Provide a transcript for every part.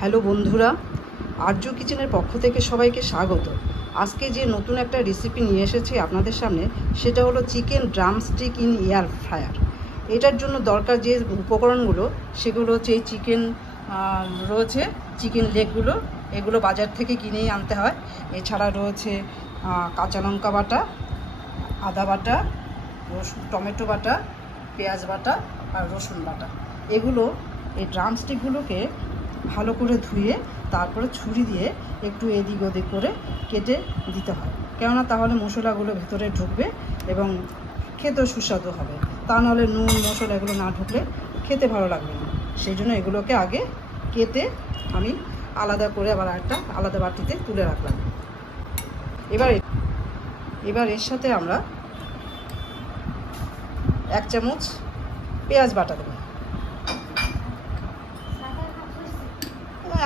Hello বন্ধুরা, আর্য কিচেনের পক্ষ থেকে সবাইকে স্বাগত। আজকে যে নতুন একটা রেসিপি নিয়ে এসেছি আপনাদের সামনে, সেটা হলো chicken drumstick in air fryer. এটার জন্য দরকার যে উপকরণগুলো, সেগুলো হচ্ছে এই চিকেন রয়েছে, চিকেন লেগগুলো, এগুলো বাজার থেকে কিনেই আনতে হয়। এছাড়া রয়েছে কাঁচা লঙ্কা বাটা, আদা বাটা, টমেটো বাটা, পেঁয়াজ বাটা আর রসুন বাটা। এগুলো এই ড্রামস্টিকগুলোকে ভালো করে ধুয়ে তারপরে ছুরি দিয়ে একটু এদিক ওদিক করে কেটে দিতে হয়, কেননা তাহলে মশলাগুলো ভেতরে ঢুকবে এবং খেতেও সুস্বাদু হবে। তা নাহলে নুন মশলা এগুলো না ঢুকলে খেতে ভালো লাগবে না। সেই জন্য এগুলোকে আগে কেটে আমি আলাদা করে আবার একটা আলাদা বাটিতে তুলে রাখলাম। এবার এর সাথে আমরা 1 চামচ পেঁয়াজ বাটা দেবো।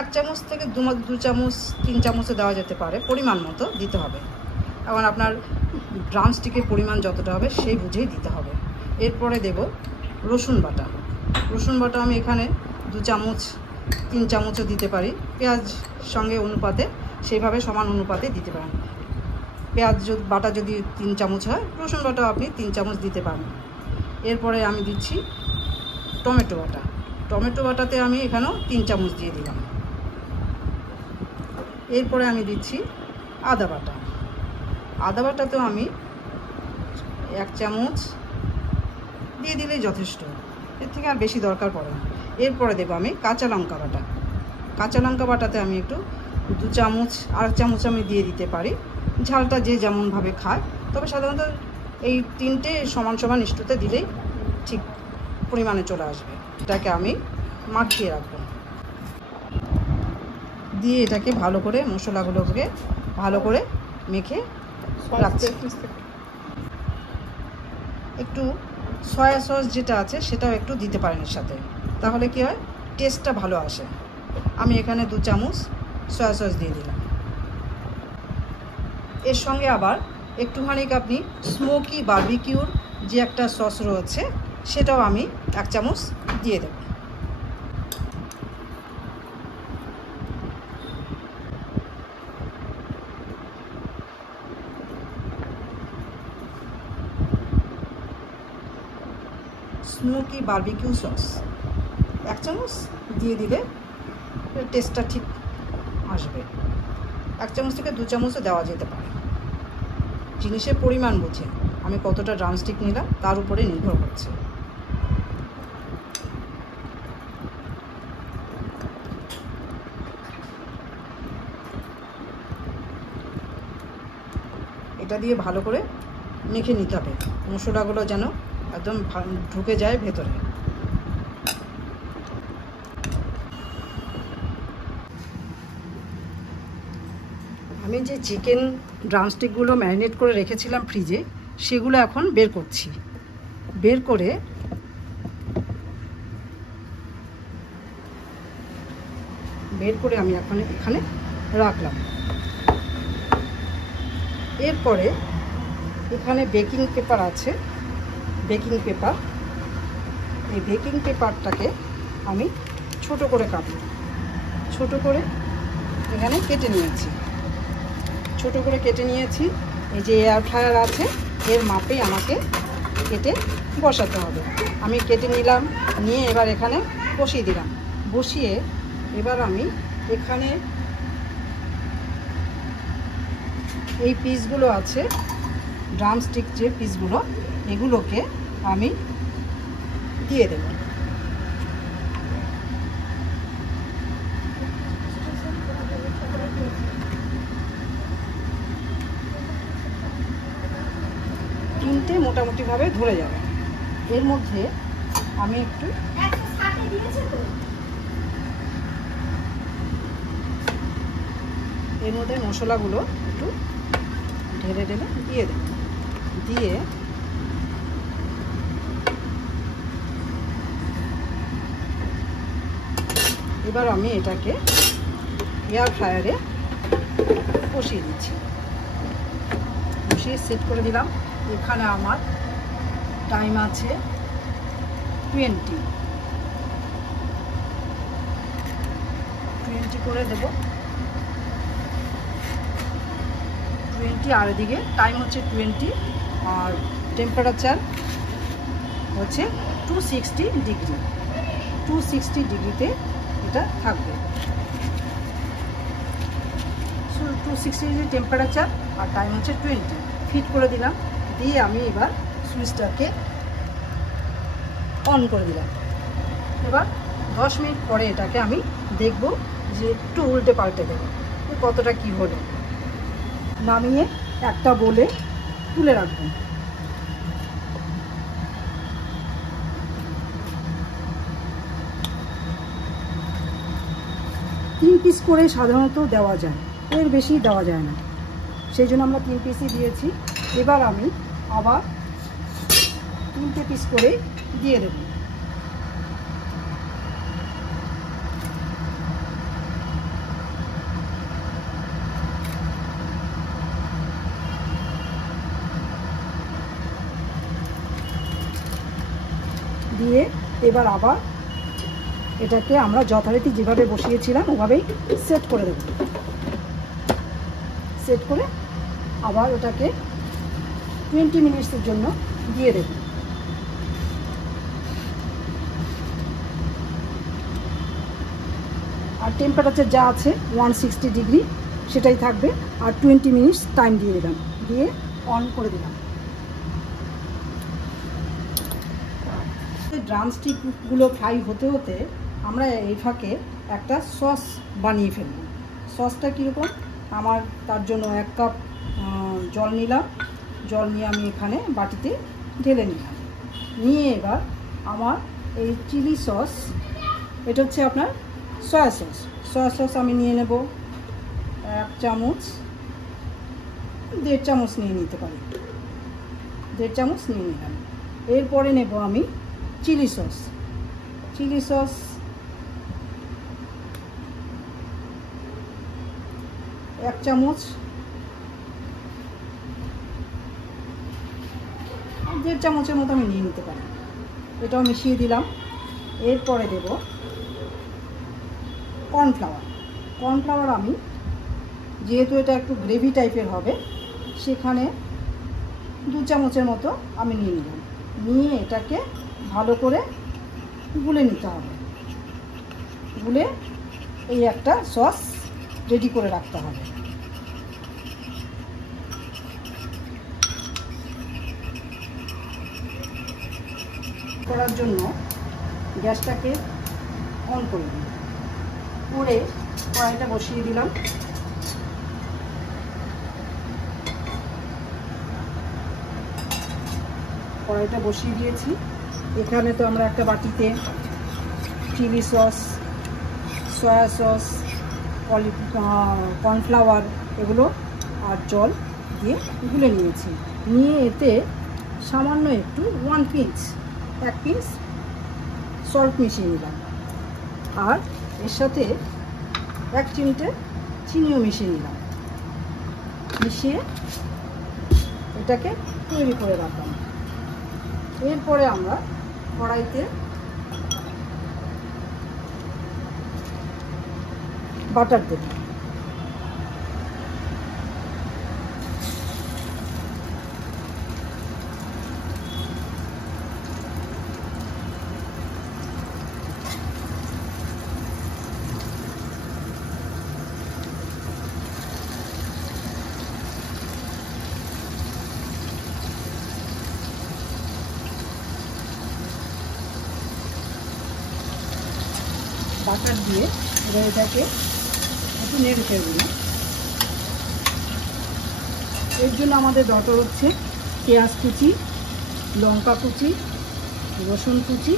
1 চামচ থেকে 2 চামচ 3 চামচে দেওয়া যেতে পারে, পরিমাণ মতো দিতে হবে। এখন আপনার ড্রামস্টিকের পরিমাণ যতটা হবে সেই বুঝেই দিতে হবে। এরপরে দেব রসুন বাটা। রসুন বাটা আমি এখানে 2 চামচ 3 চামচও দিতে পারি, পেঁয়াজ সঙ্গে অনুপাতে সেইভাবে সমান অনুপাতে দিতে পারেন। পেঁয়াজ বাটা যদি 3 চামচ হয়, রসুন বাটাও আপনি 3 চামচ দিতে পারেন। এরপরে আমি দিচ্ছি টমেটো বাটা। টমেটো বাটাতে আমি এখানেও 3 চামচ দিয়ে দিলাম। এরপরে আমি দিচ্ছি আদা বাটা। আদা বাটাতেও আমি 1 চামচ দিয়ে দিলেই যথেষ্ট, এর থেকে আর বেশি দরকার পড়ে না। এরপরে দেবো আমি কাঁচা লঙ্কা বাটা। কাঁচা লঙ্কা বাটাতে আমি একটু 2 চামচ 1 চামচ আমি দিয়ে দিতে পারি, ঝালটা যে যেমনভাবে খায়। তবে সাধারণত এই 3টে সমান সমান ইস্টুতে দিলেই ঠিক পরিমাণে চলে আসবে। এটাকে আমি মাখিয়ে রাখবো, দিয়ে এটাকে ভালো করে মশলাগুলোকে ভালো করে মেখে রাখছি। একটু সয়া সস যেটা আছে সেটাও একটু দিতে পারেন এর সাথে, তাহলে কি হয়, টেস্টটা ভালো আসে। আমি এখানে 2 চামচ সয়া সস দিয়ে দিলাম। এর সঙ্গে আবার একটুখানি আপনি স্মোকি বারবিকিউর যে একটা সস রয়েছে সেটাও আমি 1 চামচ দিয়ে দেব। স্মোকি বারবিকিউ সস 1 চামচ দিয়ে দিলে টেস্টটা ঠিক আসবে। 1 চামচ থেকে 2 চামচও দেওয়া যেতে পারে, জিনিসের পরিমাণ বুঝে আমি কতটা ড্রামস্টিক নিলাম তার উপরে নির্ভর করছে। এটা দিয়ে ভালো করে মেখে নিতে হবে, মশলাগুলো যেন একদম ঢুকে যায় ভেতরে। আমি যে চিকেন ড্রামস্টিকগুলো ম্যারিনেট করে রেখেছিলাম ফ্রিজে, সেগুলো এখন বের করছি। বের করে আমি এখন এখানে রাখলাম। এরপরে এখানে বেকিং পেপার আছে, বেকিং পেপার। এই বেকিং পেপারটাকে আমি ছোট করে কাটব, ছোট করে এখানে কেটে নিয়েছি। ছোট করে কেটে নিয়েছি। এই যে এয়ার ফ্রায়ার আছে এর মাপে আমাকে কেটে বসাতে হবে। আমি কেটে নিলাম, নিয়ে এবার এখানে বসিয়ে দিলাম। বসিয়ে এবার আমি এখানে এই পিসগুলো আছে, ড্রামস্টিক যে পিসগুলো, এগুলোকে আমি দিয়ে দেব। তিনটে মোটামুটিভাবে ধরে যাবে। এর মধ্যে আমি একটু এর মধ্যে মশলাগুলো একটু ঢেলে ঢেলে দিয়ে দেব। দিয়ে এবার আমি এটাকে এয়ার ফ্রায়ারে বসিয়ে দিচ্ছি। বসিয়ে সেট করে দিলাম। এখানে আমার টাইম আছে 20। 20 করে দেব, 20, আর এদিকে টাইম হচ্ছে 20, আর টেম্পারেচার হচ্ছে 260 ডিগ্রি। 260 ডিগ্রিতে এটা থাকবে। 260 ডিগ্রি টেম্পারেচার আর টাইম হচ্ছে 20। ফিট করে দিলাম, দিয়ে আমি এবার সুইচটাকে অন করে দিলাম। এবার 10 মিনিট পরে এটাকে আমি দেখব যে একটু উল্টে পাল্টে দেবো কতটা কি হলো। নামিয়ে একটা বলে তুলে রাখবো। তিন পিস করে সাধারণত দেওয়া যায়, এর বেশি দেওয়া যায় না, সেই জন্য আমরা 3 পিসই দিয়েছি। এবার আমি আবার 3টে পিস করে দিয়ে দেব। দিয়ে এবার আবার এটাকে আমরা যথারীতি যেভাবে বসিয়েছিলাম ওভাবেই সেট করে দেব। সেট করে আবার ওটাকে 20 মিনিটসের জন্য দিয়ে দেব। আর টেম্পারেচার যা আছে 160 ডিগ্রি সেটাই থাকবে। আর 20 মিনিটস টাইম দিয়ে দিলাম, দিয়ে অন করে দিলাম। ড্রামস্টিকগুলো ফ্রাই হতে হতে আমরা এই ফাঁকে একটা সস বানিয়ে ফেলব। সসটা কীরকম, আমার তার জন্য 1 কাপ জল নিলাম। জল নিয়ে আমি এখানে বাটিতে ঢেলে নিলাম। নিয়ে এবার আমার এই চিলি সস, এটা হচ্ছে আপনার সয়া সস। সয়া সস আমি নিয়ে নেব 1 চামচ, 1.5 চামচ নিয়ে নিতে পারি, 1.5 চামচ নিয়ে নিলাম। এরপরে নেব আমি চিলি সস। চিলি সস 1 চামচ, 1.5 চামচের মতো আমি নিয়ে নিতে পারি। এটাও মিশিয়ে দিলাম। এরপরে দেব কর্নফ্লাওয়ার। কর্নফ্লাওয়ার আমি, যেহেতু এটা একটু গ্রেভি টাইপের হবে, সেখানে 2 চামচের মতো আমি নিয়ে নিলাম। নিয়ে এটাকে ভালো করে গুলে নিতে হবে। গুলে এই একটা সস রেডি করে রাখতে হবে। করার জন্য গ্যাসটাকে অন করে দিই, করে কড়াইটা বসিয়ে দিলাম। কড়াইটা বসিয়ে দিয়েছি। এখানে তো আমরা একটা বাটিতে chilli sauce, soya sauce, cornflour এগুলো আর জল দিয়ে গুলে নিয়েছি। নিয়ে এতে সামান্য একটু 1 পিঞ্চ সল্ট মিশিয়ে নিলাম। আর এর সাথে 1 চিমটে চিনিও মিশিয়ে নিলাম। মিশিয়ে এটাকে তৈরি করে রাখলাম। এরপরে আমরা কড়াইতে বাটার দেব। বাটার দিয়ে এবার এটাকে একটু নেড়ে ফেলব। এর জন্য আমাদের দরকার হচ্ছে পেঁয়াজ কুচি, লঙ্কা কুচি, রসুন কুচি,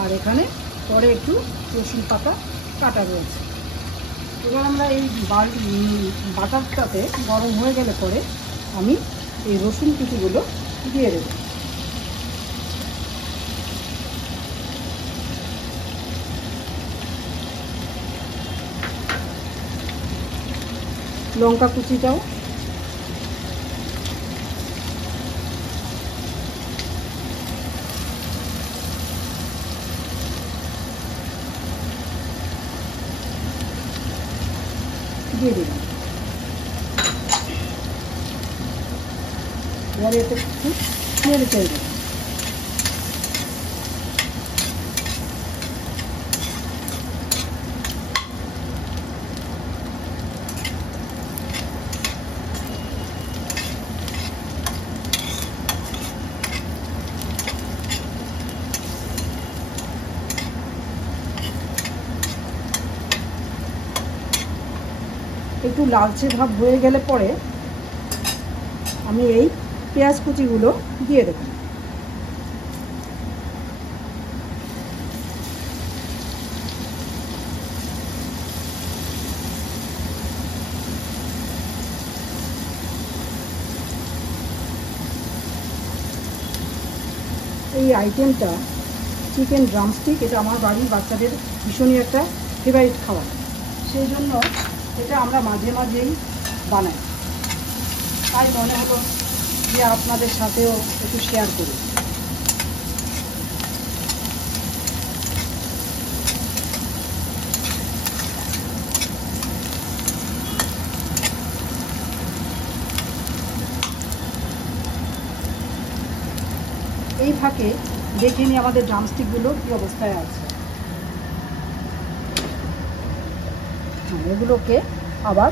আর এখানে পরে একটু রসুন পাতা কাটা রয়েছে। এবার আমরা এই বাটারটাতে গরম হয়ে গেলে পরে আমি এই রসুন কুচিগুলো দিয়ে দেব। লঙ্কা কুচিটাও, দিয়ে দিলাম। এবারে এতে একটু নেড়ে চেড়ে দেবো। একটু লালচে ভাব হয়ে গেলে পরে আমি এই পেঁয়াজ কুচিগুলো দিয়ে দেব। এই আইটেমটা চিকেন ড্রামস্টিক, এটা আমার বাড়ির বাচ্চাদের ভীষণই একটা ফেভারিট খাবার, সেই জন্য এটা আমরা মাঝে মাঝেই বানাই। তাই মনে হলো যে আপনাদের সাথেও একটু শেয়ার করি। এই ফাঁকে দেখে নিই আমাদের ড্রামস্টিকগুলো কী অবস্থায় আছে। এগুলোকে আবার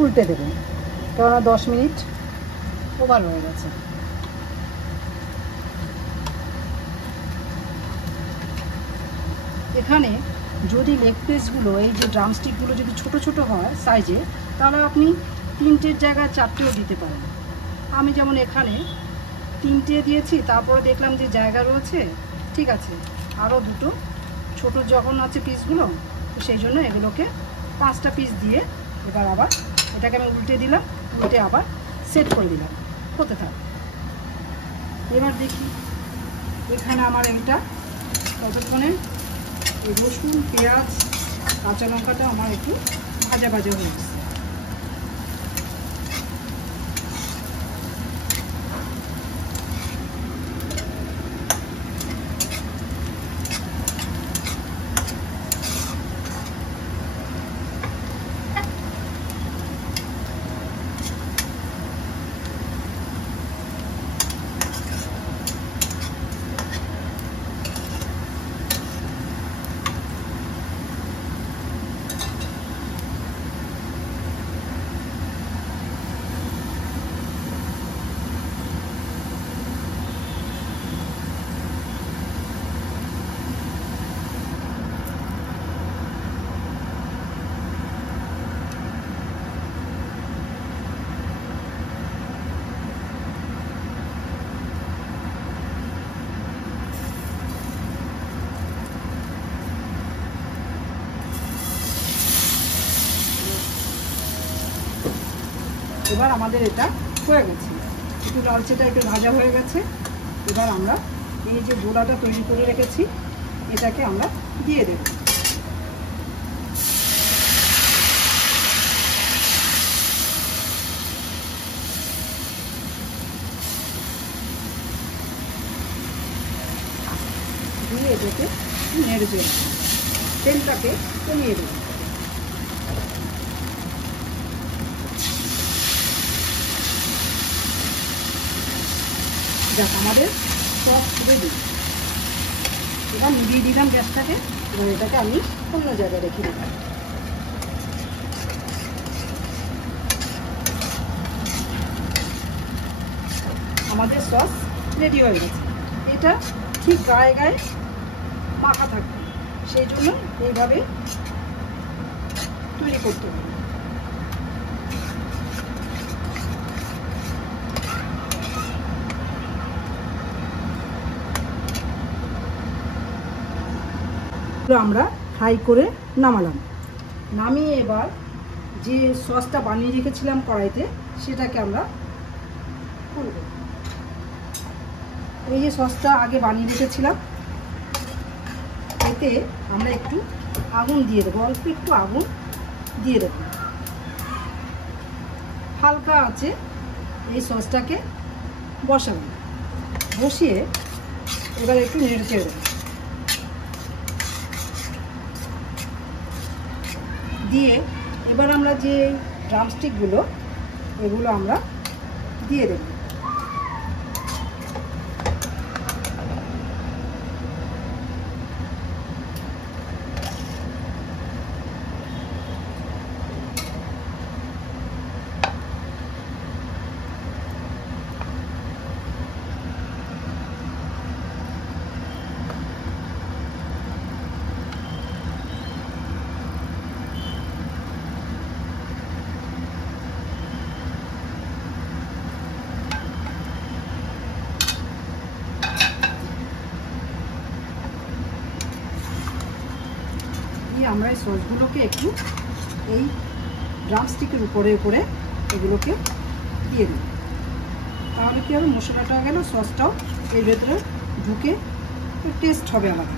উল্টে দেবেন, কেননা 10 মিনিট ওভার হয়ে গেছে। এখানে যদি লেগ পিসগুলো, এই যে ড্রামস্টিকগুলো যদি ছোট ছোট হয় সাইজে, তাহলে আপনি 3টের জায়গায় 4টেও দিতে পারেন। আমি যেমন এখানে 3টে দিয়েছি, তারপরে দেখলাম যে জায়গা রয়েছে, ঠিক আছে, আরও 2টো ছোটো যখন আছে পিসগুলো, তো সেই জন্য এগুলোকে 5টা পিস দিয়ে এবার আবার এটাকে আমি উল্টে দিলাম, উল্টে আবার সেট করে দিলাম, হতে থাক। এবার দেখি এখানে আমার এটা কতক্ষণে এই রসুন, পেঁয়াজ, কাঁচা লঙ্কাটা আমার একটু ভাজা ভাজা হয়ে গেছে। এবার আমাদের এটা হয়ে গেছে, একটু লালচেটা একটু ভাজা হয়ে গেছে। এবার আমরা এই যে গোলাটা তৈরি করে রেখেছি এটাকে আমরা দিয়ে দেব। দিয়ে এটাকে নেড়ে দেব, তেলটাকে কমিয়ে দেব। যাক, আমাদের সস রেডি। এবার নিভিয়ে দিলাম গ্যাসটাকে। এবার এটাকে আমি অন্য জায়গায় রেখে দিলাম। আমাদের সস রেডি হয়ে গেছে। এটা ঠিক গায়ে গায়ে মাখা থাকবে, সেই জন্য এইভাবে তৈরি করতে হবে। আমরা ফ্রাই করে নামালাম। নামিয়ে এবার যে সসটা বানিয়ে রেখেছিলাম কড়াইতে, সেটাকে আমরা করব। এই যে সসটা আগে বানিয়ে রেখেছিলাম, এতে আমরা একটু আগুন দিয়ে দেবো, অল্প একটু আগুন দিয়ে দেবো। হালকা আছে এই সসটাকে বসাবো, বসিয়ে এবার একটু নেড়ে চেড়ে দেবো। দিয়ে এবার আমরা যে ড্রামস্টিকগুলো এগুলো আমরা দিয়ে দেব। আমরা এই সসগুলোকে একটু এই ড্রামস্টিকের উপরে উপরে এগুলোকে দিয়ে দিই, তাহলে কি হবে, মশলাটাও গেল, সসটাও এর ভেতরে ঢুকে টেস্ট হবে আলাদা।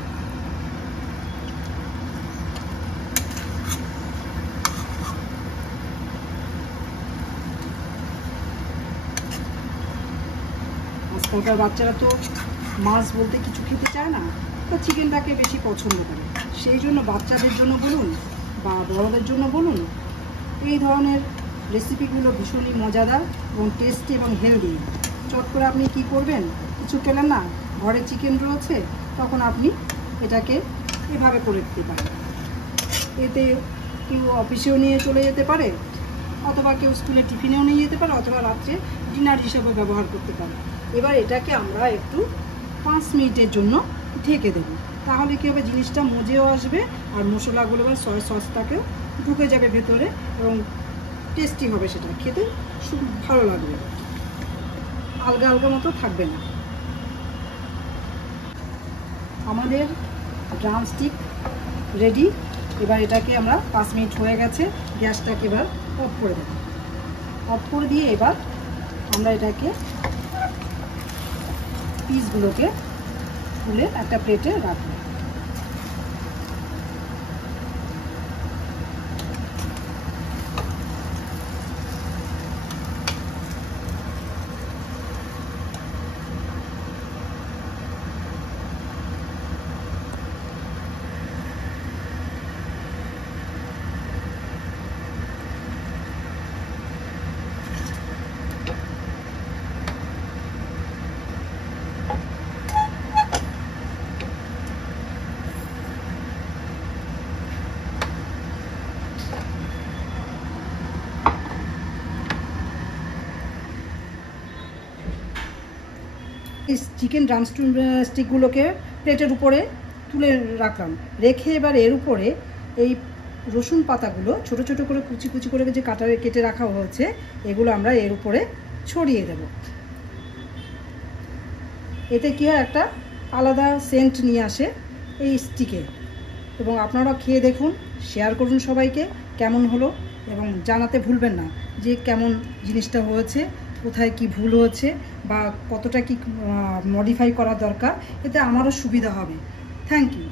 আজকালকার বাচ্চারা তো মাছ বলতে কিছু খেতে চায় না, তো চিকেনটাকে বেশি পছন্দ করে। সেই জন্য বাচ্চাদের জন্য বলুন বা বড়দের জন্য বলুন, এই ধরনের রেসিপিগুলো ভীষণই মজাদার এবং টেস্টি এবং হেলদি। চট করে আপনি কি করবেন, কিছু পেলেন না, ঘরে চিকেন রয়েছে, তখন আপনি এটাকে এভাবে করে দিতে পারেন। এতে কেউ অফিসেও নিয়ে চলে যেতে পারে, অথবা কেউ স্কুলে টিফিনেও নিয়ে যেতে পারে, অথবা রাত্রে ডিনার হিসেবে ব্যবহার করতে পারে। এবার এটাকে আমরা একটু 5 মিনিটের জন্য ঢেকে দেব, তাহলে কী হবে, জিনিসটা মজেও আসবে আর মশলাগুলো বা সয়া সসটাকেও ঢুকে যাবে ভেতরে এবং টেস্টি হবে, সেটা খেতে খুব ভালো লাগবে, আলগা আলগা মতো থাকবে না। আমাদের ড্রামস্টিক রেডি। এবার এটাকে আমরা 5 মিনিট হয়ে গেছে, গ্যাসটাকে এবার অফ করে দেব। অফ করে দিয়ে এবার আমরা এটাকে পিসগুলোকে তুলে একটা প্লেটে রাখবো। এই চিকেন ড্রামস্টিকগুলোকে প্লেটের উপরে তুলে রাখলাম, রেখে এবার এর উপরে এই রসুন পাতাগুলো ছোট ছোট করে কুচি কুচি করে যে কেটে রাখা হয়েছে এগুলো আমরা এর উপরে ছড়িয়ে দেব। এতে কি হয়, একটা আলাদা সেন্ট নিয়ে আসে এই স্টিকে। এবং আপনারা খেয়ে দেখুন, শেয়ার করুন সবাইকে কেমন হলো, এবং জানাতে ভুলবেন না যে কেমন জিনিসটা হয়েছে, কোথায় কি ভুল হয়েছে বা কতটা কি মডিফাই করা দরকার, এতে আমারও সুবিধা হবে। Thank you.